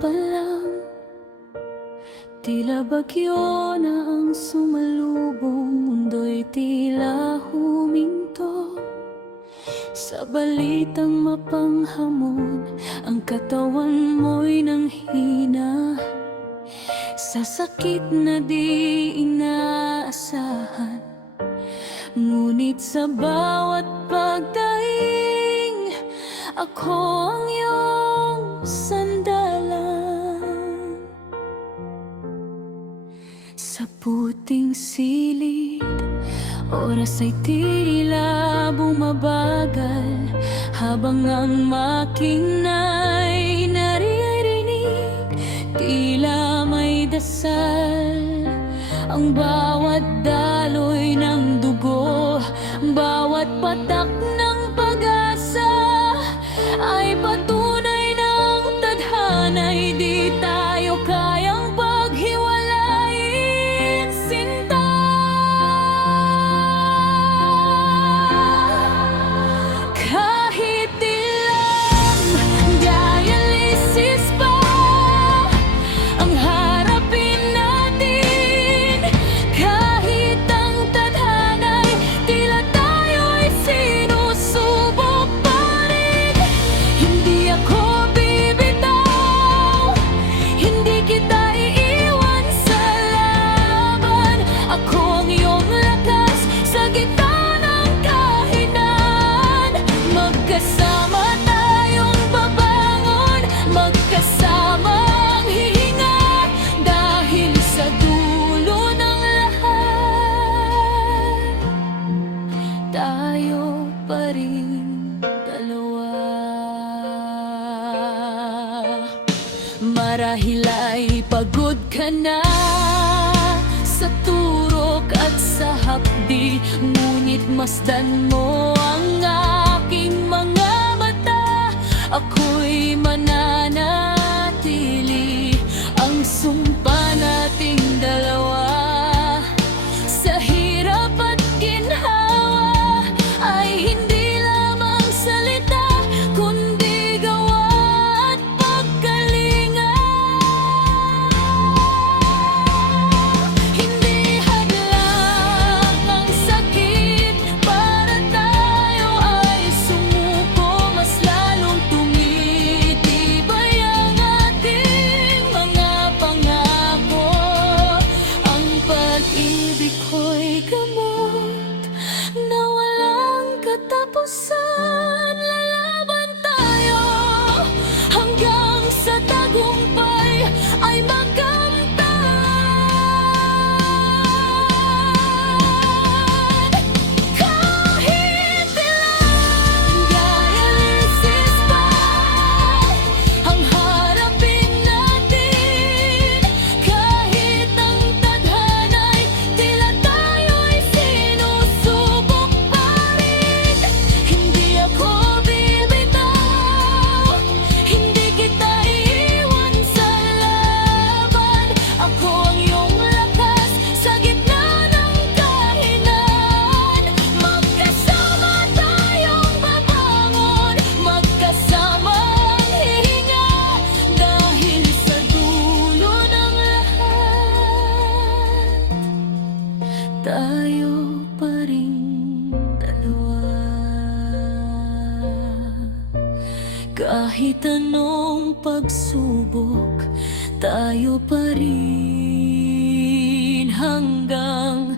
pa lang, tila bagyo na ang sumalubong. Mundo'y tila huminto sa balitang mapanghamon. Ang katawan mo'y nanghina sa sakit na di inaasahan. Ngunit sa bawat pagdaing, ako ang iyong sandalan. Sa puting silid, oras ay tila bumabagal, habang ang makina'y naririnig, tila may dasal. Ang bawat daloy ng dugo, bawat patak ng pag-asa ay patunay ng tadhana'y di tayo kayang paghiwalayin, sinta. Kahit ilang dialysis pa ang harapin natin, kahit ang tadhana'y tila tayo'y sinusubok pa rin, hindi ako bibitaw, hindi kita iiwan sa laban. Ako ang iyong lakas sa gitna ng kahinaan. Magkasama tayong babangon, magkasama ang hihinga, dahil sa dulo ng lahat, tayo pa rin dalawa. Marahil ay pagod ka na sa turok at sa hapdi, ngunit masdan mo ang aking mga mata. Ako'y mananatili, ang sumpa nating dalawa. Sa hirap at ginhawa ay hindi lamang salita, kundi gawa at pagkalinga. Hindi hadlang ang sakit para tayo ay sumuko, mas lalong tumitibay ang ating mga pangako. Ang pag-ibig ko'y gamot na walang katapusan. Lalaban tayo hanggang sa tagumpay ay makamtan. Kahit ilang dialysis pa ang harapin natin, kahit ang tadhana'y tila tayo'y sinusubok pa rin, hindi ako bibitaw, hindi kita iiwan sa laban. Ako ang iyong lakas sa gitna ng kahinaan. Magkasama tayong babangon, magkasama ang hihinga, dahil sa dulo ng lahat, tayo pa rin dalawa. Kahit anong pagsubok, tayo pa rin hanggang